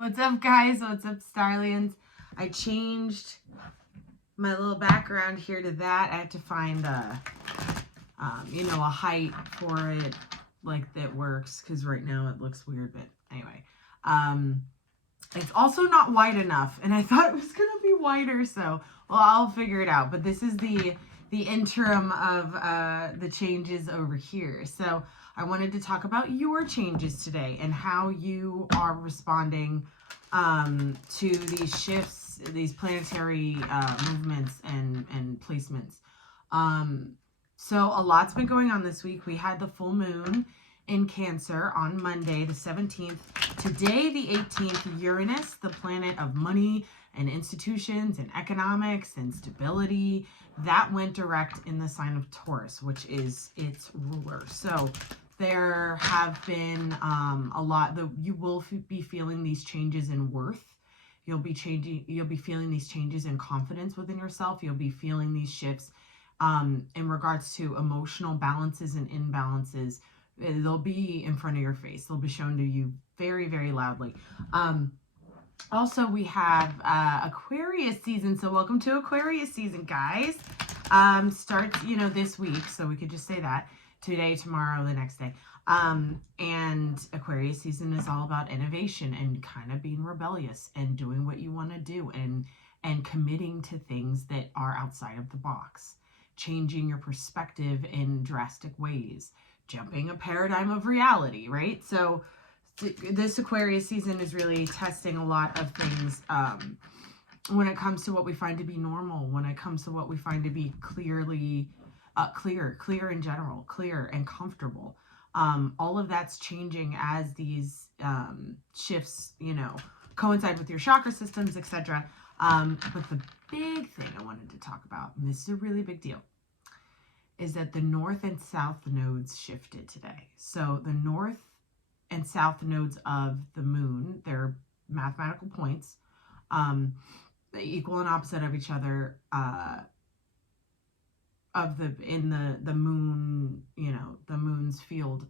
What's up, guys? What's up, Starlians? I changed my little background here to that. I had to find a height for it, like that works, because right now it looks weird. But anyway, it's also not wide enough, and I thought it was gonna be wider. So, well, I'll figure it out. But this is the interim of the changes over here. So I wanted to talk about your changes today and how you are responding to these shifts, these planetary movements and placements. So a lot's been going on this week. We had the full moon in Cancer on Monday, the 17th. Today, the 18th, Uranus, the planet of money and institutions and economics and stability, that went direct in the sign of Taurus, which is its ruler. So there have been a lot. You will be feeling these changes in worth. You'll be feeling these changes in confidence within yourself. You'll be feeling these shifts in regards to emotional balances and imbalances. They'll be in front of your face. They'll be shown to you very, very loudly. Also, we have Aquarius season. So welcome to Aquarius season, guys. Starts, this week. So we could just say that. Today, tomorrow, the next day. And Aquarius season is all about innovation and kind of being rebellious and doing what you want to do and committing to things that are outside of the box, changing your perspective in drastic ways, jumping a paradigm of reality, right? So this Aquarius season is really testing a lot of things when it comes to what we find to be normal, when it comes to what we find to be clearly clear in general, clear and comfortable. All of that's changing as these shifts, coincide with your chakra systems, etc. But the big thing I wanted to talk about, and this is a really big deal, is that the north and south nodes shifted today. So the north and south nodes of the moon, they're mathematical points, they equal and opposite of each other, in the moon, the moon's field.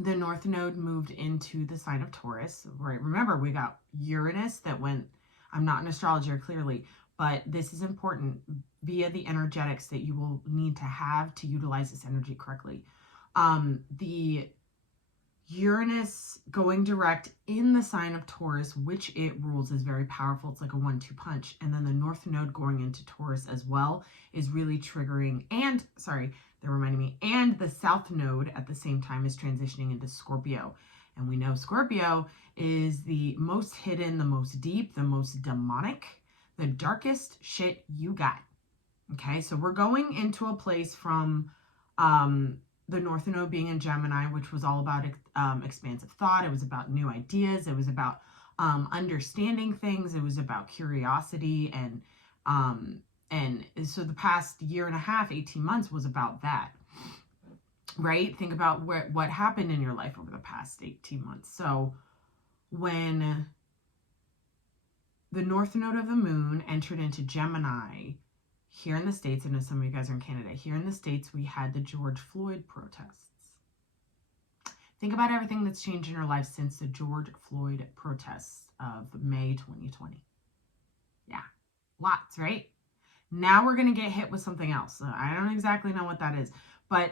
The north node moved into the sign of Taurus, right? Remember, we got Uranus that went, I'm not an astrologer clearly, but this is important via the energetics that you will need to have to utilize this energy correctly. The Uranus going direct in the sign of Taurus, which it rules, is very powerful. It's like a 1-2 punch. And then the north node going into Taurus as well is really triggering. And they're reminding me. And the south node at the same time is transitioning into Scorpio. And we know Scorpio is the most hidden, the most deep, the most demonic, the darkest shit you got. Okay, so we're going into a place from the north node being in Gemini, which was all about expansive thought. It was about new ideas. It was about understanding things. It was about curiosity. And so the past year and a half, 18 months was about that, right? Think about what happened in your life over the past 18 months. So when the north node of the moon entered into Gemini, here in the States, and as some of you guys are in Canada, here in the States, we had the George Floyd protests. Think about everything that's changed in your life since the George Floyd protests of May 2020. Yeah, lots, right? Now we're going to get hit with something else. I don't exactly know what that is, but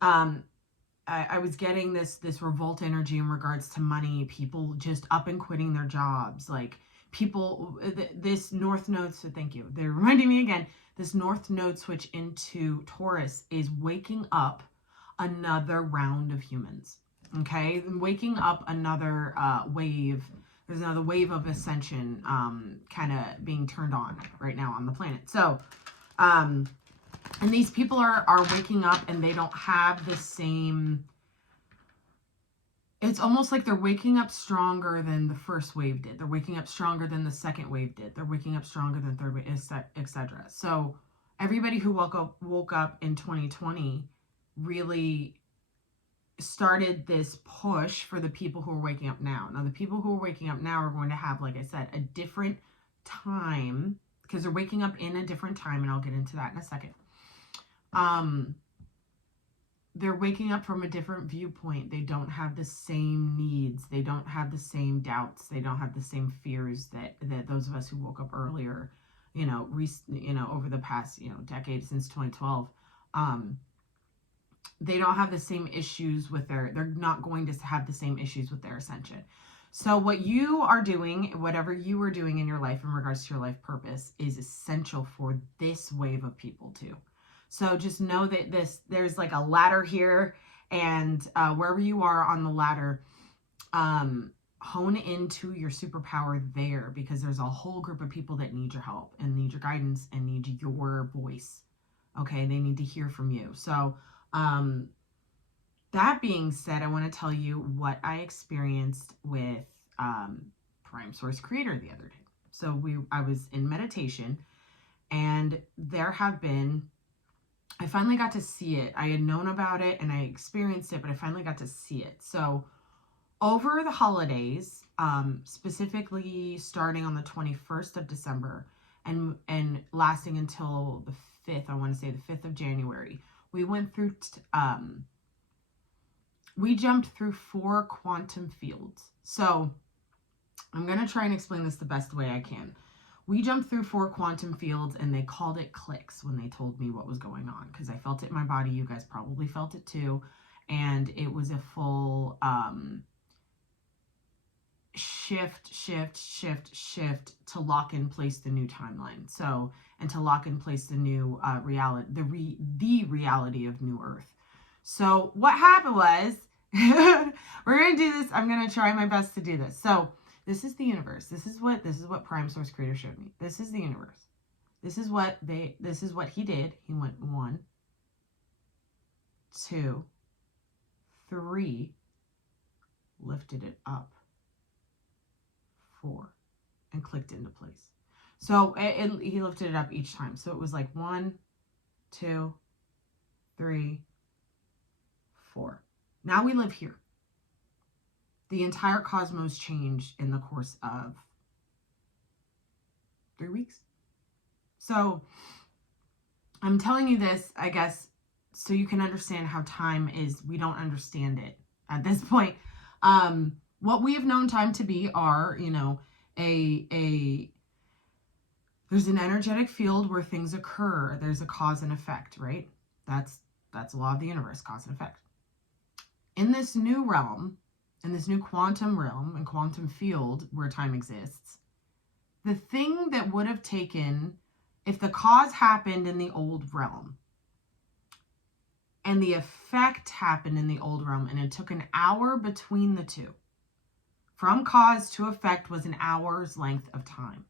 I was getting this revolt energy in regards to money, people just up and quitting their jobs, like people, this north node, so thank you, they're reminding me again, this north node switch into Taurus is waking up another round of humans, okay? Waking up another wave. There's another wave of ascension kind of being turned on right now on the planet. So, and these people are waking up and they don't have the same, it's almost like they're waking up stronger than the first wave did. They're waking up stronger than the second wave did. They're waking up stronger than third wave, etc. So everybody who woke up in 2020 really started this push for the people who are waking up now. Now, the people who are waking up now are going to have, like I said, a different time, because they're waking up in a different time, and I'll get into that in a second. they're waking up from a different viewpoint. They don't have the same needs. They don't have the same doubts. They don't have the same fears that those of us who woke up earlier, over the past, decade since 2012, they don't have the same issues with they're not going to have the same issues with their ascension. So what you are doing, whatever you are doing in your life in regards to your life purpose, is essential for this wave of people too. So just know that there's like a ladder here, and wherever you are on the ladder, hone into your superpower there, because there's a whole group of people that need your help and need your guidance and need your voice. Okay, they need to hear from you. So that being said, I want to tell you what I experienced with Prime Source Creator the other day. So I was in meditation, and I finally got to see it. I had known about it and I experienced it, but I finally got to see it. So over the holidays, specifically starting on the 21st of December and lasting until the 5th, I want to say the 5th of January, we went through, we jumped through 4 quantum fields. So I'm going to try and explain this the best way I can. We jumped through 4 quantum fields, and they called it clicks when they told me what was going on, because I felt it in my body. You guys probably felt it too. And it was a full shift to lock in place the new timeline. So, and to lock in place the new reality, the reality of New Earth. So what happened was, we're going to do this. I'm going to try my best to do this. So this is the universe. This is what Prime Source Creator showed me. This is the universe. This is what he did. He went 1, 2, 3, lifted it up, 4, and clicked into place. So he lifted it up each time. So it was like 1, 2, 3, 4. Now we live here. The entire cosmos changed in the course of 3 weeks. So I'm telling you this, I guess, so you can understand how time is. We don't understand it at this point. What we have known time to be are, there's an energetic field where things occur. There's a cause and effect, right? That's a law of the universe, cause and effect. In this new realm, in this new quantum realm and quantum field where time exists, the thing that would have taken, if the cause happened in the old realm and the effect happened in the old realm, and it took an hour between the two, from cause to effect was an hour's length of time.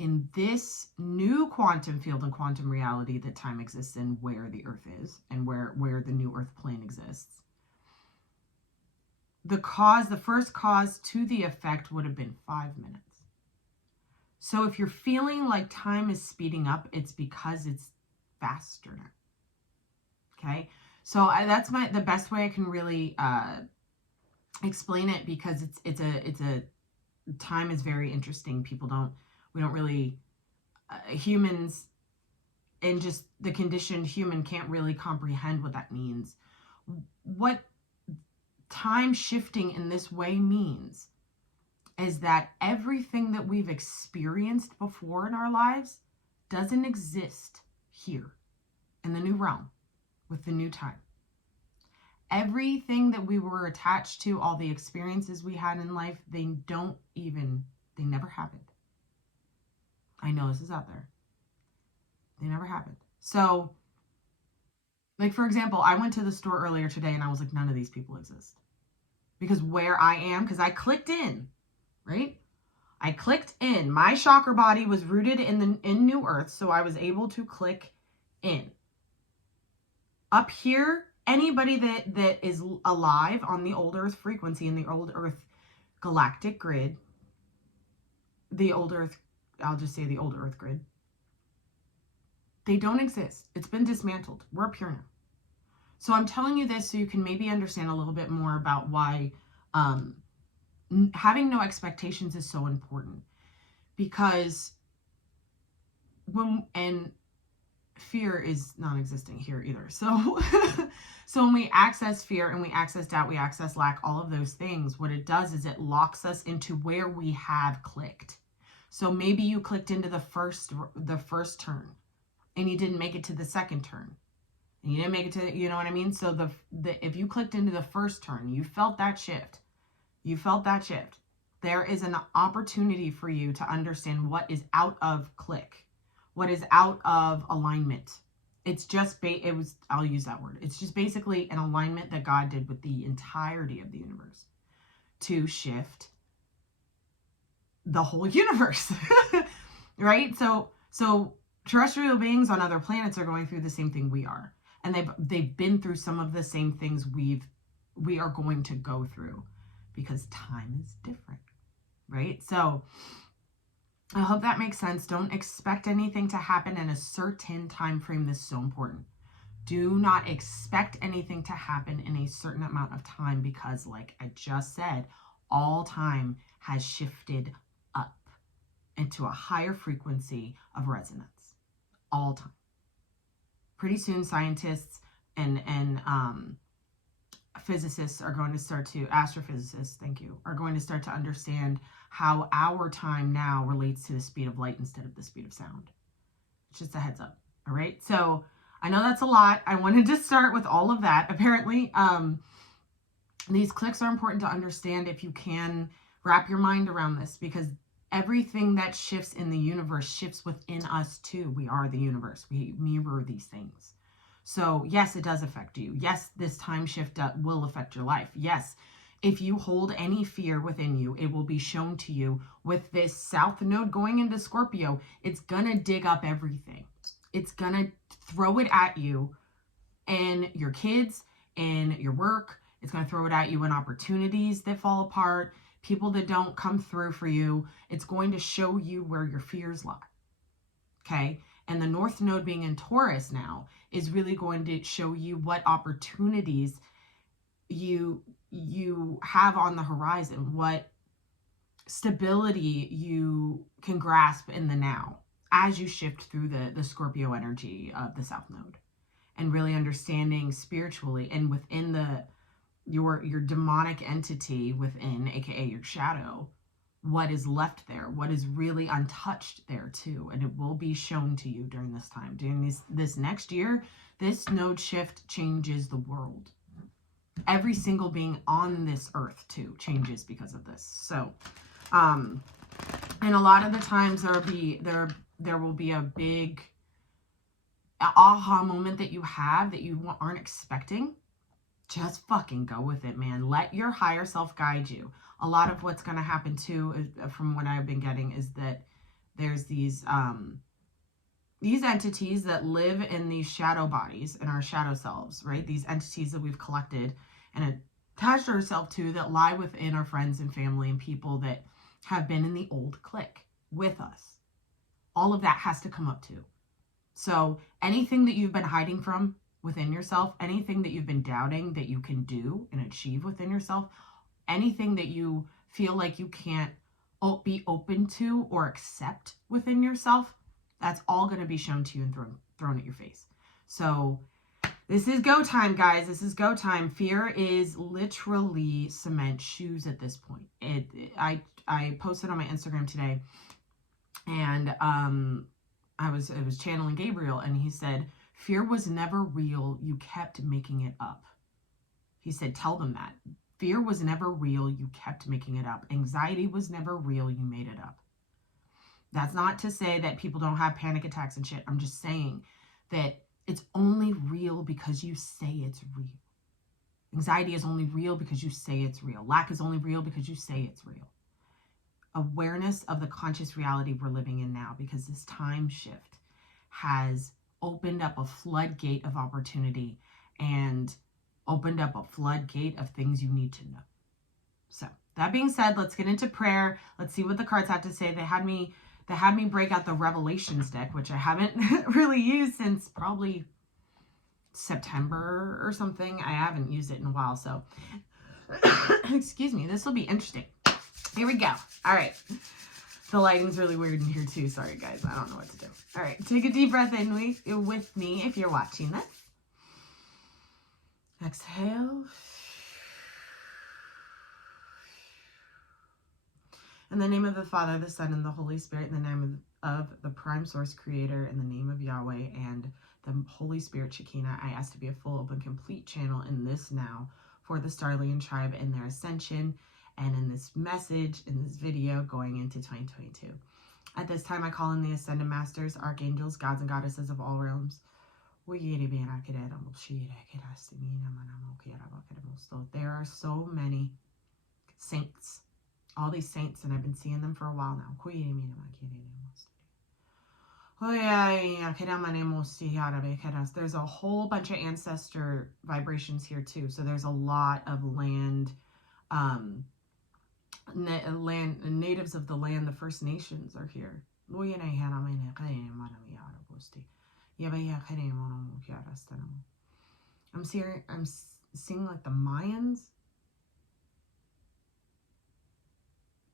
In this new quantum field and quantum reality that time exists in, where the Earth is and where the new Earth plane exists, the first cause to the effect would have been 5 minutes. So if you're feeling like time is speeding up, it's because it's faster now. Okay, so that's the best way I can really explain it, because it's a time is very interesting. We don't really humans, and just the conditioned human, can't really comprehend what that means. What time shifting in this way means is that everything that we've experienced before in our lives doesn't exist here in the new realm with the new time. Everything that we were attached to, all the experiences we had in life, they never happened. I know this is out there. They never happened. So, like, for example, I went to the store earlier today and I was like, none of these people exist. Because where I am, because I clicked in, right? I clicked in. My chakra body was rooted in New Earth, so I was able to click in. Up here, anybody that is alive on the old Earth frequency, in the old Earth galactic grid, I'll just say the old Earth grid, they don't exist. It's been dismantled. We're up here now. So I'm telling you this so you can maybe understand a little bit more about why having no expectations is so important. Because fear is non-existent here either. So, so when we access fear and we access doubt, we access lack, all of those things, what it does is it locks us into where we have clicked. So maybe you clicked into the first turn and you didn't make it to the second turn. And you didn't make it to, you know what I mean? So if you clicked into the first turn, you felt that shift. You felt that shift. There is an opportunity for you to understand what is out of click, what is out of alignment. It's just, I'll use that word. It's just basically an alignment that God did with the entirety of the universe to shift the whole universe, right? So terrestrial beings on other planets are going through the same thing we are. And they've been through some of the same things we are going to go through, because time is different, right? So I hope that makes sense. Don't expect anything to happen in a certain time frame. This is so important. Do not expect anything to happen in a certain amount of time, because like I just said, all time has shifted up into a higher frequency of resonance. All time. Pretty soon scientists and physicists are going to start to, astrophysicists, are going to start to understand how our time now relates to the speed of light instead of the speed of sound. It's just a heads up. All right. So I know that's a lot. I wanted to start with all of that. Apparently, these clicks are important to understand if you can wrap your mind around this, because everything that shifts in the universe shifts within us too. We are the universe. We mirror these things. So yes, it does affect you. Yes, this time shift will affect your life. Yes, if you hold any fear within you, it will be shown to you with this South Node going into Scorpio. It's going to dig up everything. It's going to throw it at you and your kids and your work. It's going to throw it at you in opportunities that fall apart, people that don't come through for you. It's going to show you where your fears lie. Okay? And the North Node being in Taurus now is really going to show you what opportunities you have on the horizon, what stability you can grasp in the now as you shift through the Scorpio energy of the South Node, and really understanding spiritually and within your demonic entity within, aka your shadow, what is left there, what is really untouched there too. And it will be shown to you during this time. During this next year, this node shift changes the world. Every single being on this earth too changes because of this. So, and a lot of the times there will be a big aha moment that you have that you aren't expecting. Just fucking go with it, man. Let your higher self guide you. A lot of what's going to happen too, from what I've been getting, is that there's these entities that live in these shadow bodies, in our shadow selves, right? These entities that we've collected and attached ourselves to, that lie within our friends and family and people that have been in the old clique with us. All of that has to come up too. So anything that you've been hiding from within yourself, anything that you've been doubting that you can do and achieve within yourself, anything that you feel like you can't be open to or accept within yourself, that's all going to be shown to you and thrown at your face. So this is go time, guys. This is go time. Fear is literally cement shoes at this point. I posted on my Instagram today, and I was channeling Gabriel, and he said, fear was never real. You kept making it up. He said, tell them that. Fear was never real. You kept making it up. Anxiety was never real. You made it up. That's not to say that people don't have panic attacks and shit. I'm just saying that it's only real because you say it's real. Anxiety is only real because you say it's real. Lack is only real because you say it's real. Awareness of the conscious reality we're living in now, because this time shift has opened up a floodgate of opportunity and opened up a floodgate of things you need to know. So that being said, let's get into prayer. Let's see what the cards have to say. They had me break out the Revelations deck, which I haven't really used since probably September or something. I haven't used it in a while, so excuse me. This will be interesting. Here we go. All right. The lighting's really weird in here too. Sorry, guys. I don't know what to do. All right. Take a deep breath in with me if you're watching this. Exhale. In the name of the Father, the Son, and the Holy Spirit, in the name of the Prime Source Creator, in the name of Yahweh and the Holy Spirit Shekinah, I ask to be a full, open, complete channel in this now for the Starlian tribe and their ascension, and in this message, in this video, going into 2022. At this time, I call in the Ascended Masters, Archangels, Gods and Goddesses of all realms. There are so many saints, all these saints, and I've been seeing them for a while now. There's a whole bunch of ancestor vibrations here too. So there's a lot of land, natives of the land, the First Nations are here. I'm seeing like the Mayans,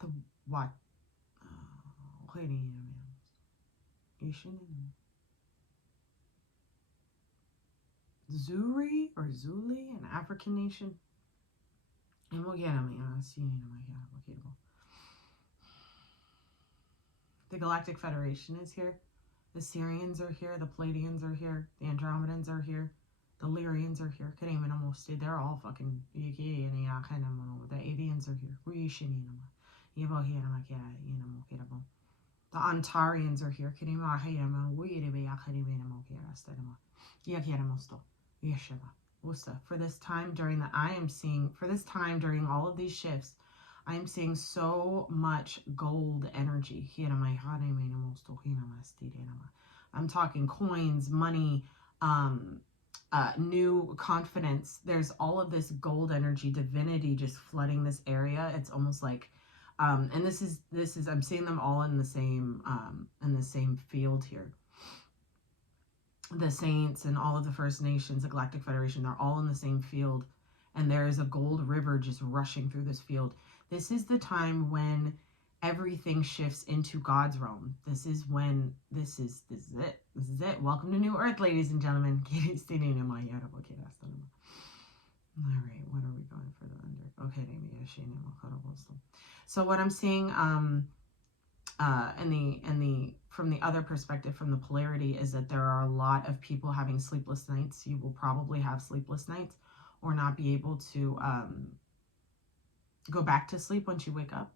the what? Zuri or Zuli, an African nation. The Galactic Federation is here. The Syrians are here. The Palladians are here. The Andromedans are here. The Lyrians are here. They're all fucking. The Avians are here. The Ontarians are here. For this time during all of these shifts, I am seeing so much gold energy. I'm talking coins, money, new confidence. There's all of this gold energy, divinity just flooding this area. It's almost like, and this is I'm seeing them all in the same field here. The saints and all of the First Nations, the Galactic Federation, they're all in the same field, and there is a gold river just rushing through this field. This is the time when everything shifts into God's realm. This is when this is it. Welcome to New Earth, ladies and gentlemen. All right, what are we going further under? Okay, so what I'm seeing from the other perspective, from the polarity, is that there are a lot of people having sleepless nights. You will probably have sleepless nights or not be able to go back to sleep once you wake up.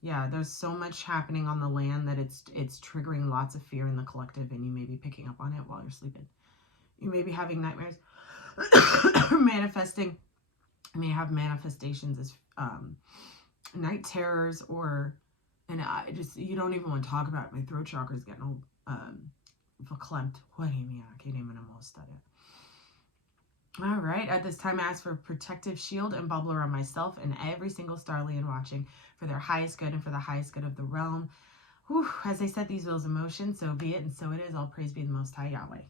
Yeah, there's so much happening on the land that it's triggering lots of fear in the collective, and you may be picking up on it while you're sleeping. You may be having nightmares, manifesting. You may have manifestations as night terrors, and you don't even want to talk about it. My throat chakra is getting all verklempt. All right, at this time, I ask for a protective shield and bubble around myself and every single Starlian watching for their highest good and for the highest good of the realm. Whew, as I set these wills in motion, so be it and so it is. All praise be the Most High Yahweh.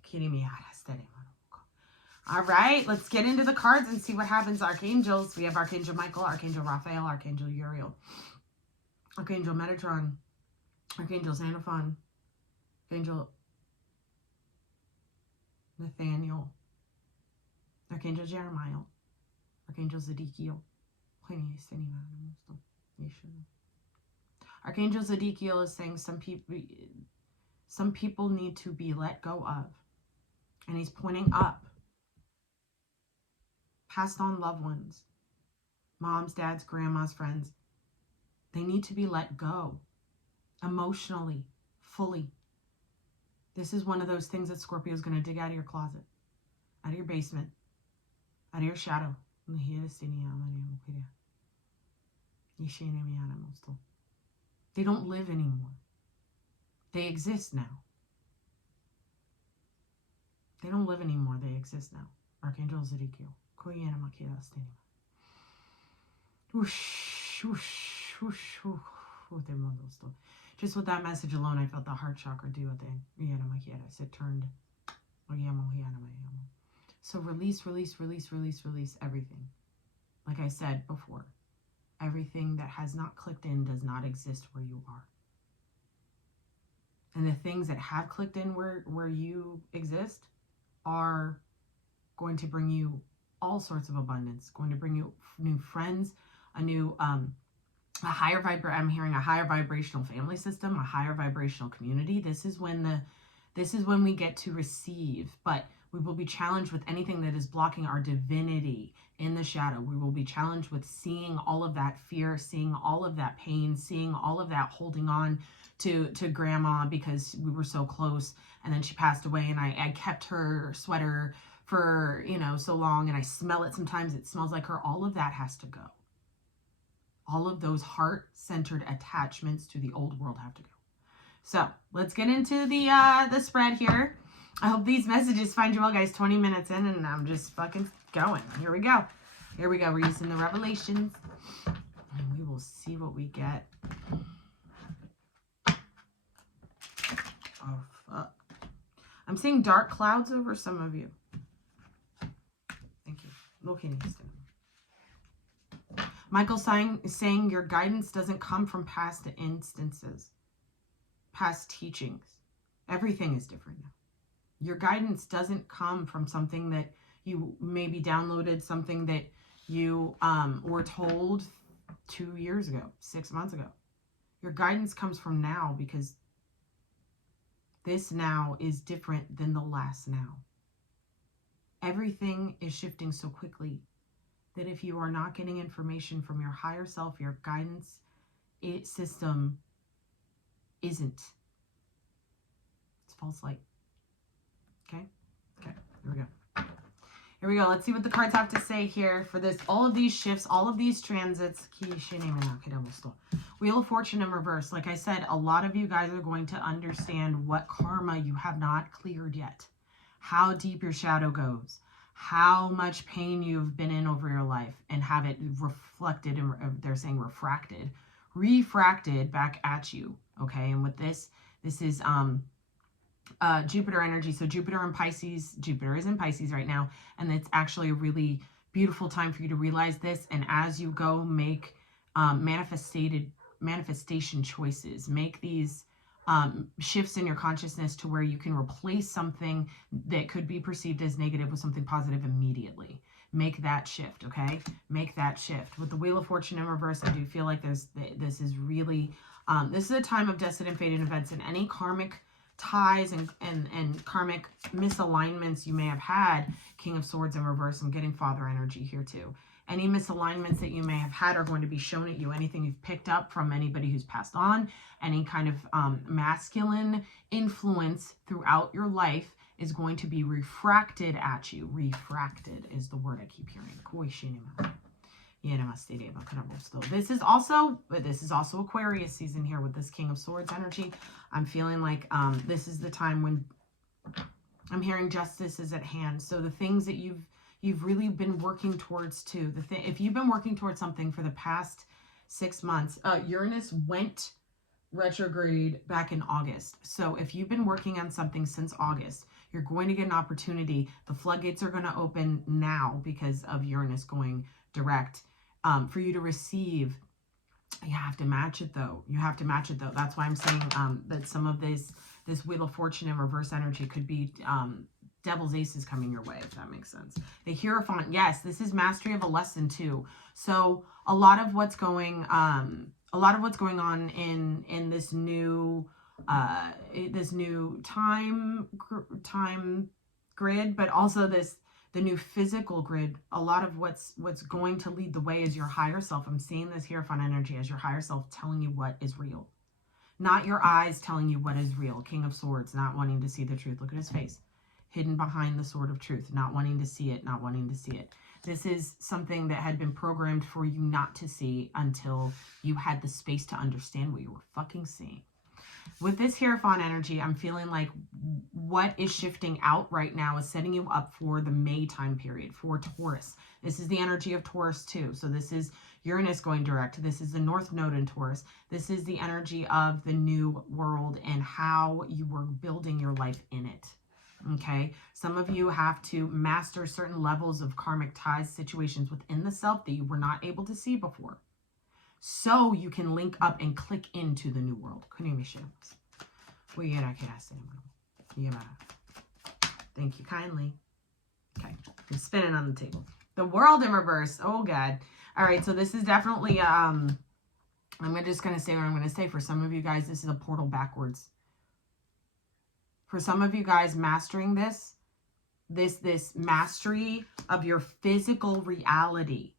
All right, let's get into the cards and see what happens. Archangels, we have Archangel Michael, Archangel Raphael, Archangel Uriel, Archangel Metatron, Archangel Xenophon, Archangel Nathaniel, Archangel Jeremiah, Archangel Zedekiel. Archangel Zedekiel is saying some people need to be let go of. And he's pointing up. Passed on loved ones. Moms, dads, grandmas, friends. They need to be let go. Emotionally. Fully. This is one of those things that Scorpio is going to dig out of your closet. Out of your basement. Out of your shadow. They don't live anymore. They exist now. They don't live anymore. They exist now. Archangel Zedekiel. Just with that message alone, I felt the heart chakra do a thing. It turned. So release everything. Like I said before, Everything that has not clicked in does not exist where you are. And the things that have clicked in where you exist are going to bring you all sorts of abundance, going to bring you new friends, a new, I'm hearing a higher vibrational family system, a higher vibrational community. This is when we get to receive, but we will be challenged with anything that is blocking our divinity in the shadow. We will be challenged with seeing all of that fear, seeing all of that pain, seeing all of that holding on to grandma because we were so close and then she passed away and I kept her sweater for, so long, and I smell it sometimes. It smells like her. All of that has to go. All of those heart-centered attachments to the old world have to go. So let's get into the spread here. I hope these messages find you well, guys. 20 minutes in, and I'm just fucking going. Here we go. Here we go. We're using the revelations, and we will see what we get. Oh, fuck. I'm seeing dark clouds over some of you. Thank you. Looking at Michael saying your guidance doesn't come from past instances, past teachings. Everything is different now. Your guidance doesn't come from something that you maybe downloaded, something that you were told 2 years ago, 6 months ago. Your guidance comes from now, because this now is different than the last now. Everything is shifting so quickly that if you are not getting information from your higher self, your guidance system isn't. It's false light. Okay? Okay, here we go. Here we go. Let's see what the cards have to say here for this. All of these shifts, all of these transits. Wheel of Fortune in reverse. Like I said, a lot of you guys are going to understand what karma you have not cleared yet. How deep your shadow goes. How much pain you've been in over your life and have it reflected, and they're saying refracted back at you. Okay, and with this is Jupiter energy. So Jupiter in Pisces, Jupiter is in Pisces right now, and it's actually a really beautiful time for you to realize this. And as you go, make manifestation choices, make these shifts in your consciousness to where you can replace something that could be perceived as negative with something positive immediately. Make that shift, okay? Make that shift. With the Wheel of Fortune in reverse, I do feel like this is really, this is a time of destined and fated events, and any karmic ties and karmic misalignments you may have had. King of Swords in reverse. I'm getting Father energy here too. Any misalignments that you may have had are going to be shown at you. Anything you've picked up from anybody who's passed on, any kind of masculine influence throughout your life is going to be refracted at you. Refracted is the word I keep hearing. This is also Aquarius season here with this King of Swords energy. I'm feeling like this is the time when I'm hearing justice is at hand. So the things that you've really been working towards too. If you've been working towards something for the past 6 months, Uranus went retrograde back in August. So if you've been working on something since August, you're going to get an opportunity. The floodgates are going to open now because of Uranus going direct. For you to receive, you have to match it though. You have to match it though. That's why I'm saying that some of this Wheel of Fortune in reverse energy could be Devil's Aces coming your way, if that makes sense. The Hierophant, yes, this is mastery of a lesson too. So a lot of what's going on in this new time grid, but also the new physical grid, a lot of what's going to lead the way is your higher self. I'm seeing this Hierophant energy as your higher self telling you what is real. Not your eyes telling you what is real. King of Swords, not wanting to see the truth. Look at his face. Hidden behind the sword of truth. Not wanting to see it, not wanting to see it. This is something that had been programmed for you not to see until you had the space to understand what you were fucking seeing. With this Hierophant energy, I'm feeling like what is shifting out right now is setting you up for the May time period, for Taurus. This is the energy of Taurus too. So this is Uranus going direct. This is the North Node in Taurus. This is the energy of the new world and how you were building your life in it. Okay, some of you have to master certain levels of karmic ties, situations within the self that you were not able to see before. so you can link up and click into the new world. Thank you kindly. Okay, I'm spinning on the table. The world in reverse. Oh, God. All right, so this is definitely, I'm just going to say what I'm going to say. For some of you guys, this is a portal backwards. For some of you guys, mastering this mastery of your physical reality.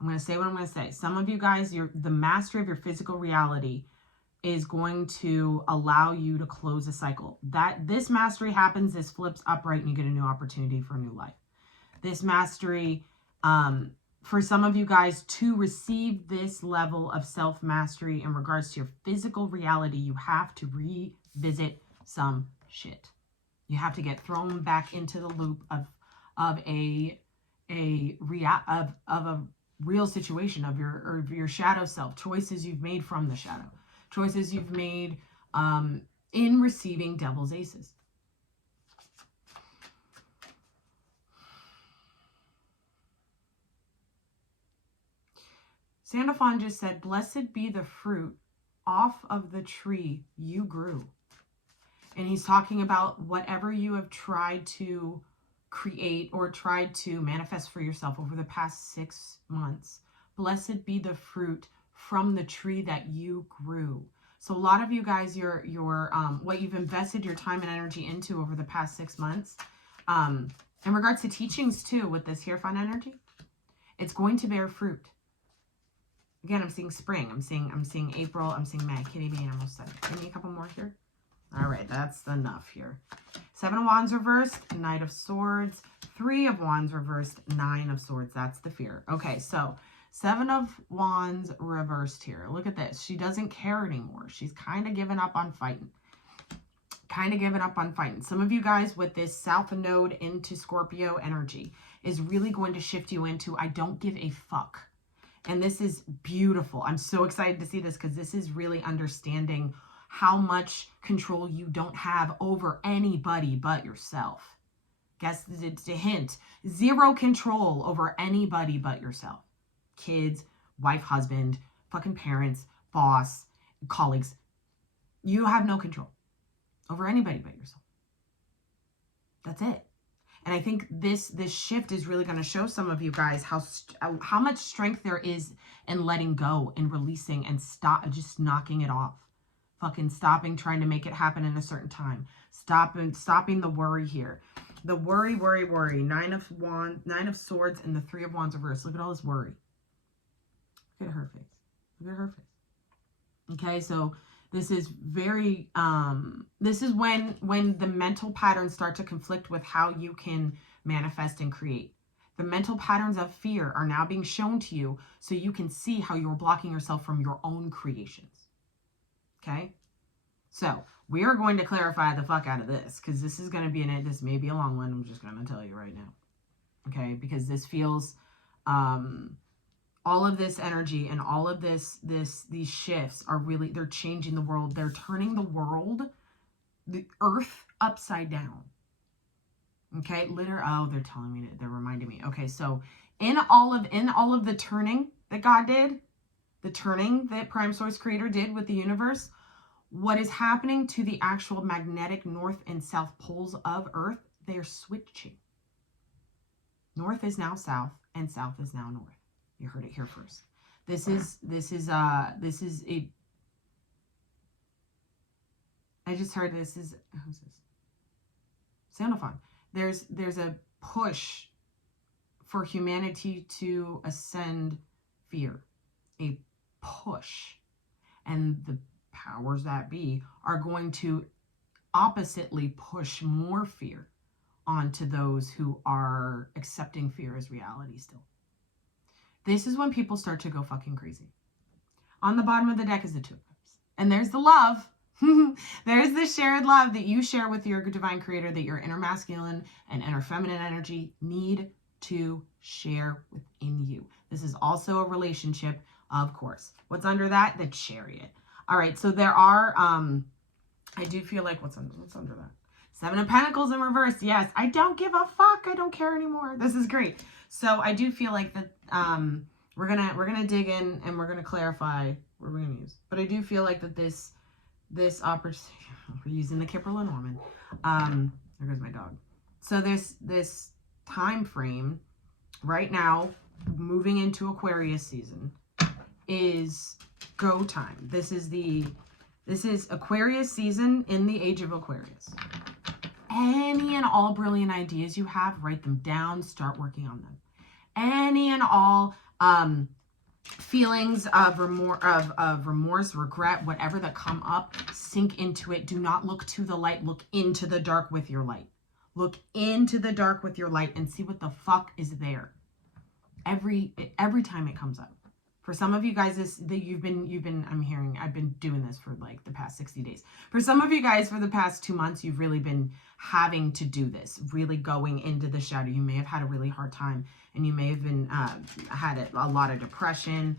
I'm going to say what I'm going to say. Some of you guys, the mastery of your physical reality is going to allow you to close a cycle. This mastery happens, this flips upright, and you get a new opportunity for a new life. This mastery, for some of you guys, to receive this level of self-mastery in regards to your physical reality, you have to revisit some shit. You have to get thrown back into the loop of a real situation of your shadow self, choices you've made from the shadow, choices you've made in receiving devil's aces. Sandalphon just said, blessed be the fruit off of the tree you grew. And he's talking about whatever you have tried to create or tried to manifest for yourself over the past 6 months. Blessed be the fruit from the tree that you grew. So a lot of you guys, your what you've invested your time and energy into over the past 6 months, in regards to teachings too, with this Hierophant energy, it's going to bear fruit. Again, I'm seeing spring. I'm seeing April. I'm seeing May. Kitty being almost done. Give me a couple more here. All right, that's enough here. 7 of Wands reversed, Knight of Swords, 3 of Wands reversed, 9 of Swords. That's the fear. Okay, so 7 of Wands reversed here. Look at this. She doesn't care anymore. She's kind of given up on fighting. Some of you guys with this South Node into Scorpio energy is really going to shift you into I don't give a fuck. And this is beautiful. I'm so excited to see this because this is really understanding how much control you don't have over anybody but yourself. Guess it's a hint. 0 control over anybody but yourself. Kids, wife, husband, fucking parents, boss, colleagues. You have no control over anybody but yourself. That's it. And I think this shift is really going to show some of you guys how much strength there is in letting go and releasing and just knocking it off. Fucking stopping trying to make it happen in a certain time. Stopping the worry here. The worry. 9 of Swords and the 3 of Wands reversed. Look at all this worry. Look at her face. Okay, so this is very, this is when the mental patterns start to conflict with how you can manifest and create. The mental patterns of fear are now being shown to you so you can see how you're blocking yourself from your own creations. Okay? So, we are going to clarify the fuck out of this because this is going to be this may be a long one. I'm just going to tell you right now. Okay? Because this feels, all of this energy and all of these shifts are really, they're changing the world. They're turning the world, the earth, upside down. Okay, they're telling me, they're reminding me. Okay, so in all of the turning that God did, the turning that Prime Source Creator did with the universe, what is happening to the actual magnetic north and south poles of Earth, they're switching. North is now south and south is now north. You heard it here first. This is a, I just heard this is, who's this? Sandalphon. There's a push for humanity to ascend fear. A push. And the powers that be are going to oppositely push more fear onto those who are accepting fear as reality still. This is when people start to go fucking crazy. On the bottom of the deck is the 2 of Cups. And there's the love. There's the shared love that you share with your divine creator, that your inner masculine and inner feminine energy need to share within you. This is also a relationship, of course. What's under that? The Chariot. All right, so there are, I do feel like, what's under that? 7 of Pentacles in reverse. Yes, I don't give a fuck. I don't care anymore. This is great. So I do feel like that We're gonna dig in and we're gonna clarify what we're gonna use. But I do feel like that this opportunity, we're using the Kipper Lenormand. There goes my dog. So this time frame right now, moving into Aquarius season, is go time. This is Aquarius season in the age of Aquarius. Any and all brilliant ideas you have, write them down, start working on them. Any and all feelings of remorse, regret, whatever that come up, sink into it. Do not look to the light. Look into the dark with your light. Look into the dark with your light and see what the fuck is there. Every time it comes up. For some of you guys, I've been doing this for like the past 60 days. For some of you guys, for the past 2 months, you've really been having to do this, really going into the shadow. You may have had a really hard time, and you may have been had a lot of depression,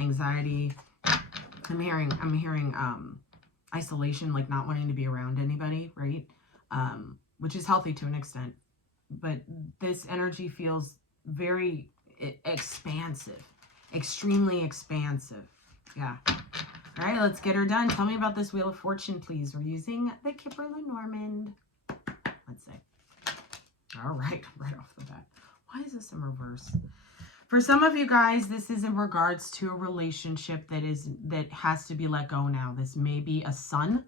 anxiety. I'm hearing isolation, like not wanting to be around anybody, right? Which is healthy to an extent, but this energy feels very expansive. Extremely expansive. Yeah. All right, let's get her done. Tell me about this Wheel of Fortune, please. We're using the Kipper Lenormand. Let's see. All right, right off the bat. Why is this in reverse? For some of you guys, this is in regards to a relationship that has to be let go now. This may be a son.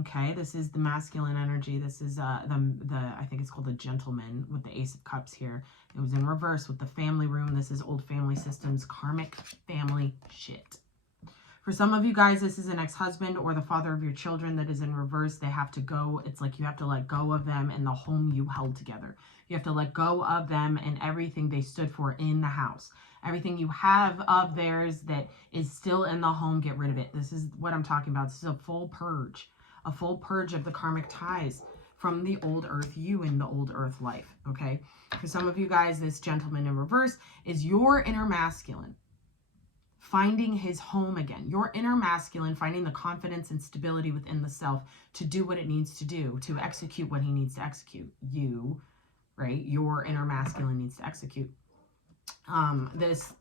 Okay, this is the masculine energy. This is I think it's called the Gentleman with the Ace of Cups here. It was in reverse with the family room. This is old family systems, karmic family shit. For some of you guys, this is an ex-husband or the father of your children that is in reverse. They have to go. It's like you have to let go of them and the home you held together. You have to let go of them and everything they stood for in the house. Everything you have of theirs that is still in the home, get rid of it. This is what I'm talking about. This is a full purge. A full purge of the karmic ties from the old earth you in the old earth life, okay? For some of you guys, this Gentleman in reverse is your inner masculine finding his home again. Your inner masculine finding the confidence and stability within the self to do what it needs to do, to execute what he needs to execute. You, right? Your inner masculine needs to execute. This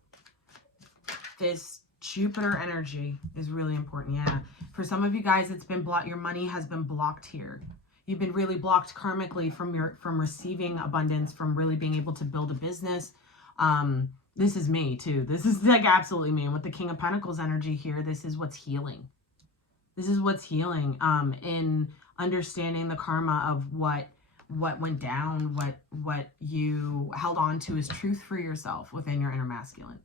Jupiter energy is really important. Yeah. For some of you guys, it's been blocked. Your money has been blocked here. You've been really blocked karmically from receiving abundance, from really being able to build a business. This is me too. This is like absolutely me. And with the King of Pentacles energy here, this is what's healing. This is what's healing. In understanding the karma of what went down, what you held on to as truth for yourself within your inner masculine.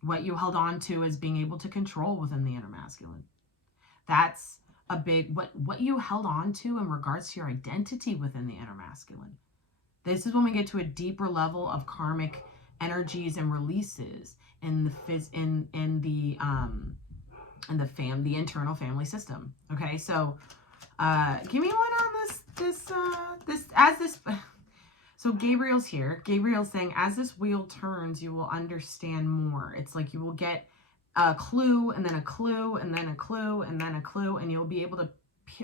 What you held on to as being able to control within the inner masculine. That's a big, what you held on to in regards to your identity within the inner masculine. This is when we get to a deeper level of karmic energies and releases in the internal family system. Okay, so give me one on this. So Gabriel's here. Gabriel's saying, as this wheel turns, you will understand more. It's like you will get a clue and then a clue and then a clue and then a clue, and you'll be able to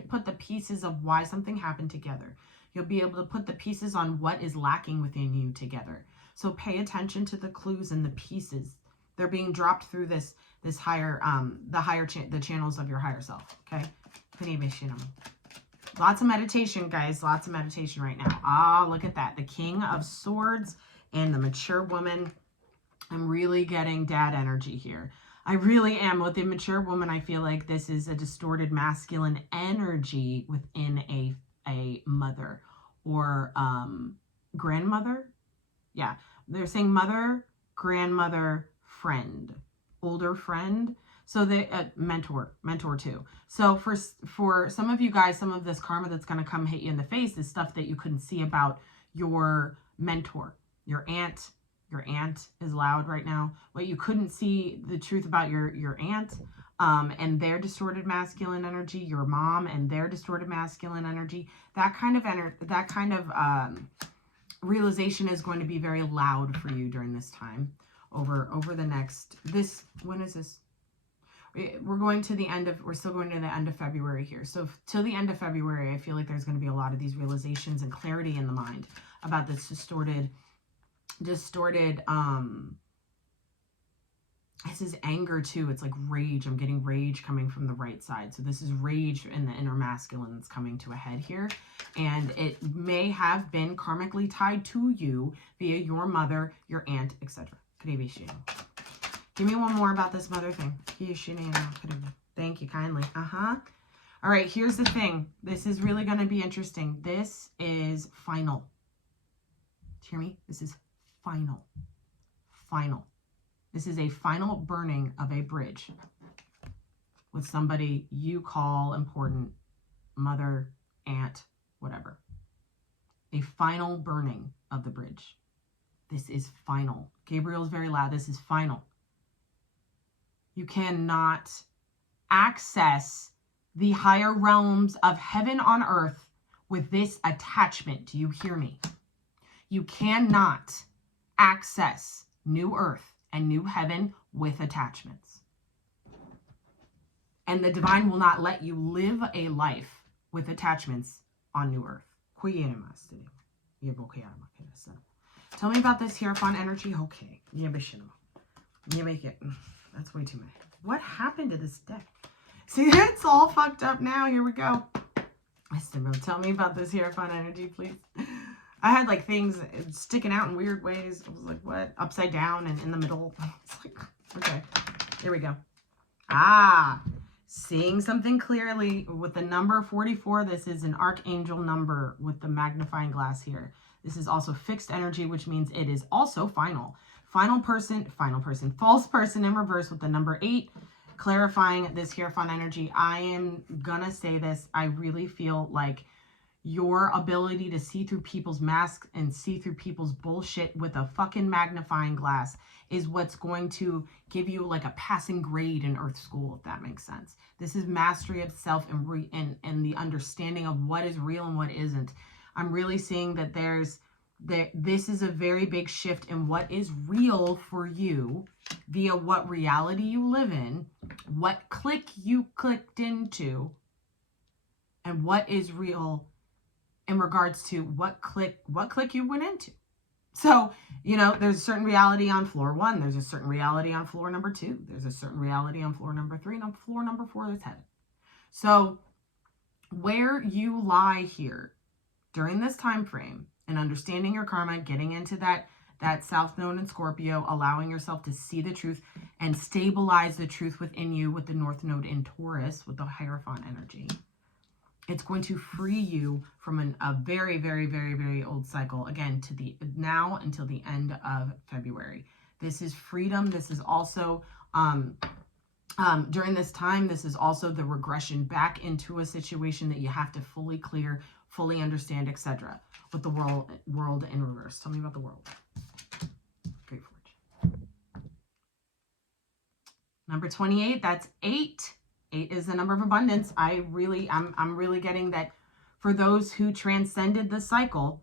put the pieces of why something happened together. You'll be able to put the pieces on what is lacking within you together. So pay attention to the clues and the pieces. They're being dropped through this higher, the channels of your higher self. Okay. Lots of meditation, guys. Lots of meditation right now. Ah, look at that. The King of Swords and the mature woman. I'm really getting dad energy here. I really am. With the mature woman, I feel like this is a distorted masculine energy within a mother or grandmother. Yeah, they're saying mother, grandmother, friend, older friend. So they mentor too. So for some of you guys, some of this karma that's going to come hit you in the face is stuff that you couldn't see about your mentor, your aunt. Your aunt is loud right now. What you couldn't see the truth about your aunt and their distorted masculine energy, your mom and their distorted masculine energy. That kind of realization is going to be very loud for you during this time. Over the next when is this? We're going to the end of, we're still going to the end of February here. So till the end of February, I feel like there's going to be a lot of these realizations and clarity in the mind about this distorted distorted, this is anger too. It's like rage. I'm getting rage coming from the right side. So this is rage in the inner masculine that's coming to a head here. And it may have been karmically tied to you via your mother, your aunt, etc. Give me one more about this mother thing. Thank you kindly. All right, here's the thing. This is really going to be interesting. This is final. Hear me? This is final. Final. This is a final burning of a bridge with somebody you call important, mother, aunt, whatever. A final burning of the bridge. This is final. Gabriel's very loud. This is final. You cannot access the higher realms of heaven on earth with this attachment. Do you hear me? You cannot access new earth and new heaven with attachments. And the divine will not let you live a life with attachments on new earth. Tell me about this Hierophant energy. Okay. You make it. That's way too many. What happened to this deck? See, it's all fucked up now. Here we go. Tell me about this Hierophant energy, please. I had like things sticking out in weird ways. I was like, what? Upside down and in the middle. It's like, okay, here we go. Seeing something clearly with the number 44. This is an archangel number with the magnifying glass here. This is also fixed energy, which means it is also final. False person in reverse with the number 8. Clarifying this Hierophant energy. I am gonna say this. I really feel like your ability to see through people's masks and see through people's bullshit with a fucking magnifying glass is what's going to give you like a passing grade in Earth School, if that makes sense. This is mastery of self and the understanding of what is real and what isn't. I'm really seeing that this is a very big shift in what is real for you via what reality you live in, what click you clicked into, and what is real in regards to what click you went into. So, you know, there's a certain reality on floor 1. There's a certain reality on floor number 2. There's a certain reality on floor number 3. And on floor number 4, there's heaven. So where you lie here during this time frame and understanding your karma, getting into that South Node in Scorpio, allowing yourself to see the truth and stabilize the truth within you with the North Node in Taurus with the Hierophant energy. It's going to free you from a very, very, very, very old cycle. Again, to the now until the end of February. This is freedom. This is also, during this time, this is also the regression back into a situation that you have to fully clear, fully understand, etc. With the world in reverse. Tell me about the world. Great fortune. Number 28, that's 8. 8 is the number of abundance. I'm really getting that for those who transcended the cycle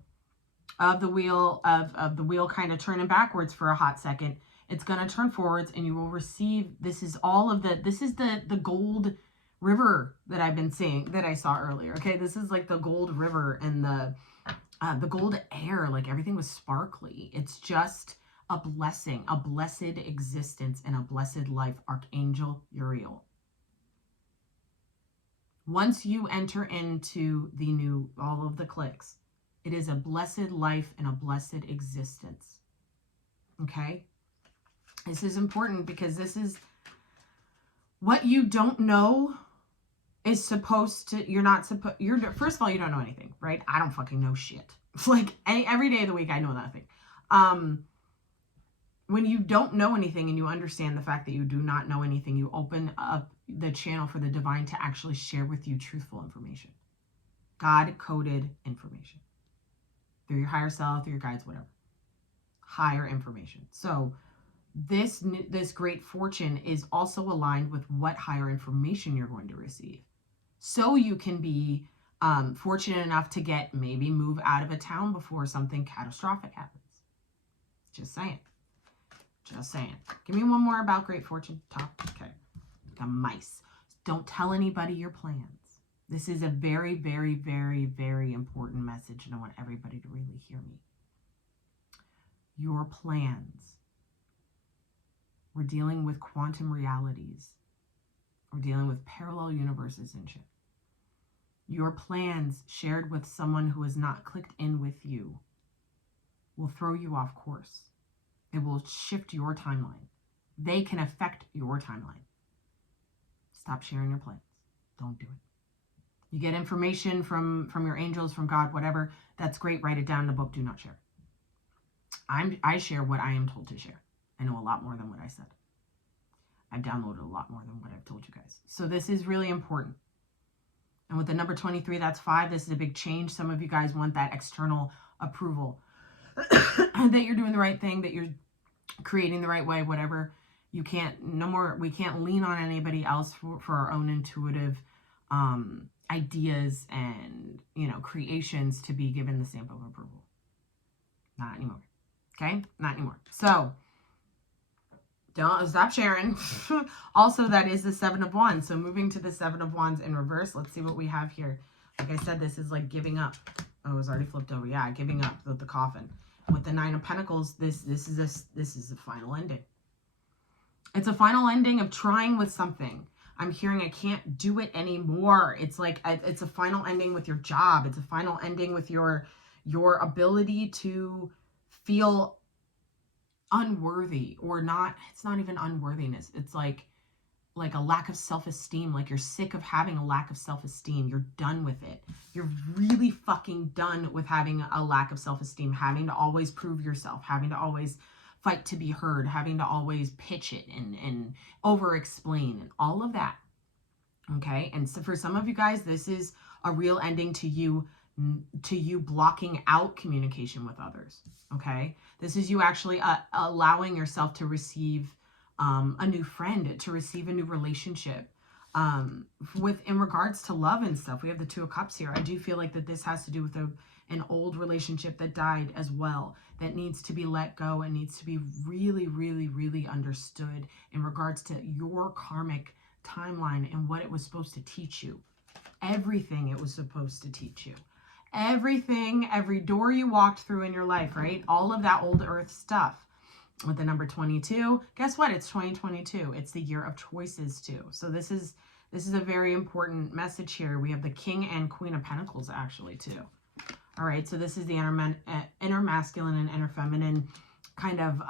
of the wheel of the wheel kind of turning backwards for a hot second, it's going to turn forwards and you will receive. This is the gold river that I've been seeing, that I saw earlier. Okay, this is like the gold river and the gold air, like everything was sparkly. It's just a blessing, a blessed existence, and a blessed life. Archangel Uriel. Once you enter into all of the clicks, it is a blessed life and a blessed existence. Okay? This is important because this is what you don't know is supposed to, first of all, you don't know anything, right? I don't fucking know shit. Like every day of the week, I know nothing. When you don't know anything and you understand the fact that you do not know anything, you open up the channel for the divine to actually share with you truthful information. God-coded information. Through your higher self, through your guides, whatever. Higher information. So this great fortune is also aligned with what higher information you're going to receive. So you can be fortunate enough to maybe move out of a town before something catastrophic happens. Just saying. Just saying. Give me one more about great fortune. Top. Okay. The mice. Don't tell anybody your plans. This is a very, very, very, very important message, and I want everybody to really hear me. your plans. We're dealing with quantum realities. We're dealing with parallel universes and shit. Your plans shared with someone who has not clicked in with you will throw you off course. It will shift your timeline. They can affect your timeline. Stop sharing your plans. Don't do it. You get information from your angels, from God, whatever. That's great. Write it down in a book. Do not share. I share what I am told to share. I know a lot more than what I said. I've downloaded a lot more than what I've told you guys. So this is really important. And with the number 23, that's 5. This is a big change. Some of you guys want that external approval that you're doing the right thing, that you're creating the right way, whatever. You can't, no more, we can't lean on anybody else for our own intuitive ideas and, creations to be given the stamp of approval. Not anymore. Okay? Not anymore. So, don't stop sharing. Also, that is the 7 of Wands. So moving to the 7 of Wands in reverse, let's see what we have here. Like I said, this is like giving up. Oh, it was already flipped over. Yeah, giving up with the coffin. With the 9 of Pentacles, this is a final ending. It's a final ending of trying with something. I'm hearing I can't do it anymore. It's like it's a final ending with your job. It's a final ending with your ability to feel unworthy, or not. It's not even unworthiness. It's like a lack of self-esteem. Like you're sick of having a lack of self-esteem. You're done with it. You're really fucking done with having a lack of self-esteem, having to always prove yourself, having to always fight to be heard, having to always pitch it and over-explain and all of that. Okay? And so for some of you guys, this is a real ending to you blocking out communication with others. Okay? This is you actually allowing yourself to receive a new friend, to receive a new relationship. In regards to love and stuff, we have the 2 of Cups here. I do feel like that this has to do with an old relationship that died as well, that needs to be let go and needs to be really, really, really understood in regards to your karmic timeline and what it was supposed to teach you. Everything it was supposed to teach you. Everything, every door you walked through in your life, right? All of that old earth stuff. With the number 22, guess what? It's 2022. It's the year of choices too. So this is a very important message here. We have the King and Queen of Pentacles actually too. All right, so this is the inner masculine and inner feminine kind of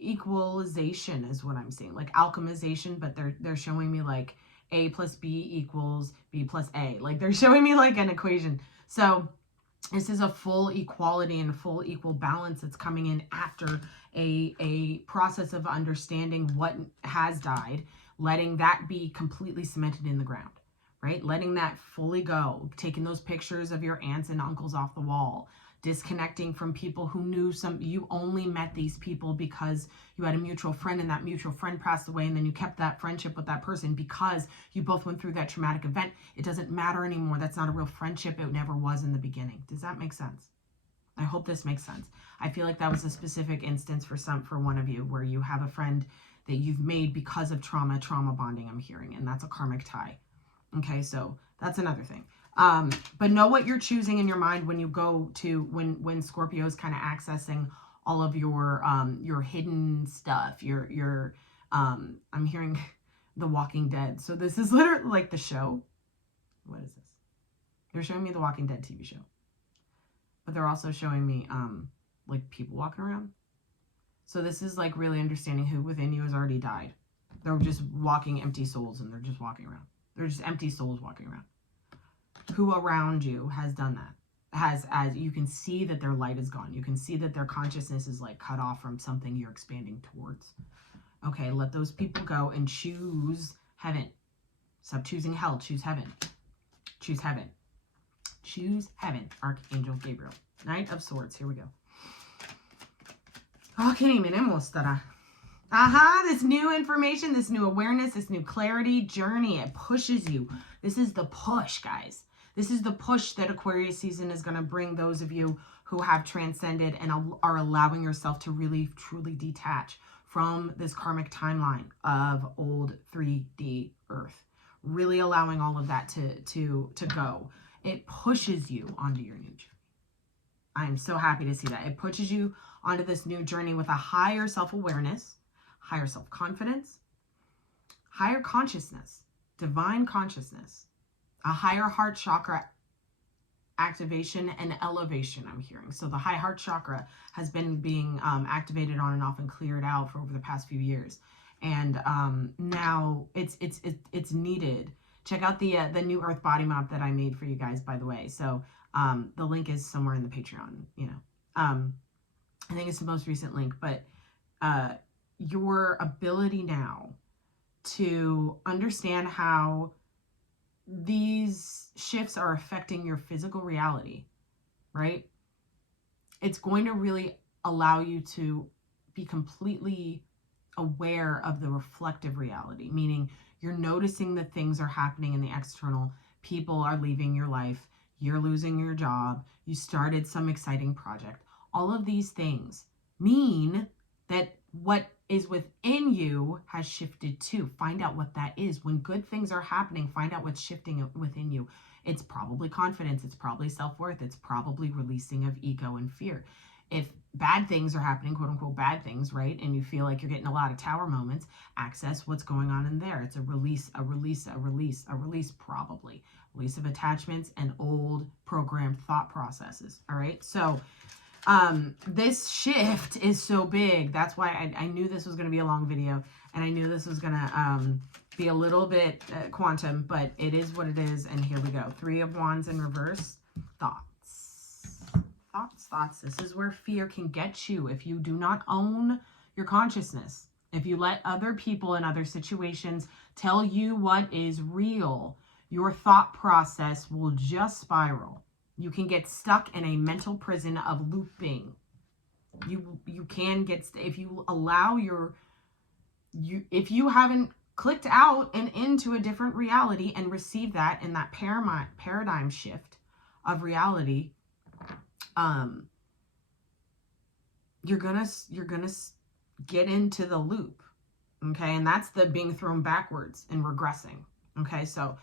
equalization is what I'm seeing. Like alchemization, but they're showing me like A plus B equals B plus A. Like they're showing me like an equation. So this is a full equality and full equal balance that's coming in after a process of understanding what has died, letting that be completely cemented in the ground, right? Letting that fully go, taking those pictures of your aunts and uncles off the wall, disconnecting from people who knew you only met these people because you had a mutual friend and that mutual friend passed away, and then you kept that friendship with that person because you both went through that traumatic event. It doesn't matter anymore. That's not a real friendship. It never was in the beginning. Does that make sense? I hope this makes sense. I feel like that was a specific instance for one of you where you have a friend that you've made because of trauma bonding, I'm hearing, and that's a karmic tie. Okay, so that's another thing. But know what you're choosing in your mind when you go to, when Scorpio is kind of accessing all of your hidden stuff, I'm hearing The Walking Dead. So this is literally like the show. What is this? They're showing me the Walking Dead TV show, but they're also showing me, like people walking around. So this is like really understanding who within you has already died. They're just walking empty souls, and they're just walking around. They're just empty souls walking around. Who around you has done that? As you can see that their light is gone. You can see that their consciousness is like cut off from something you're expanding towards. Okay, let those people go and choose heaven. Stop choosing hell. Choose heaven. Choose heaven. Choose heaven. Archangel Gabriel. Knight of Swords. Here we go. Okay, me ne mostrará. This new information, this new awareness, this new clarity journey, it pushes you. This is the push, guys. This is the push that Aquarius season is going to bring those of you who have transcended and are allowing yourself to really, truly detach from this karmic timeline of old 3D Earth. Really allowing all of that to go. It pushes you onto your new journey. I'm so happy to see that. It pushes you onto this new journey with a higher self-awareness, higher self-confidence, higher consciousness, divine consciousness, a higher heart chakra activation and elevation, I'm hearing. So the high heart chakra has been being activated on and off and cleared out for over the past few years. And now it's needed. Check out the new Earth body map that I made for you guys, by the way. So the link is somewhere in the Patreon, you know. I think it's the most recent link, but your ability now to understand how these shifts are affecting your physical reality, right? It's going to really allow you to be completely aware of the reflective reality, meaning you're noticing that things are happening in the external. People are leaving your life. You're losing your job. You started some exciting project. All of these things mean that what is within you has shifted too. Find out what that is. When good things are happening, find out what's shifting within you. It's probably confidence. It's probably self-worth. It's probably releasing of ego and fear. If bad things are happening, quote unquote bad things, right, and you feel like you're getting a lot of tower moments, access what's going on in there. It's a release, probably. Release of attachments and old programmed thought processes. All right. So this shift is so big. That's why I knew this was going to be a long video, and I knew this was going to be a little bit quantum, but it is what it is. And here we go. 3 of Wands in reverse. Thoughts. This is where fear can get you if you do not own your consciousness. If you let other people and other situations tell you what is real, your thought process will just spiral. You can get stuck in a mental prison of looping. You can get, if you allow if you haven't clicked out and into a different reality and received that in that paradigm shift of reality, you're gonna get into the loop. Okay, and that's the being thrown backwards and regressing. Okay, so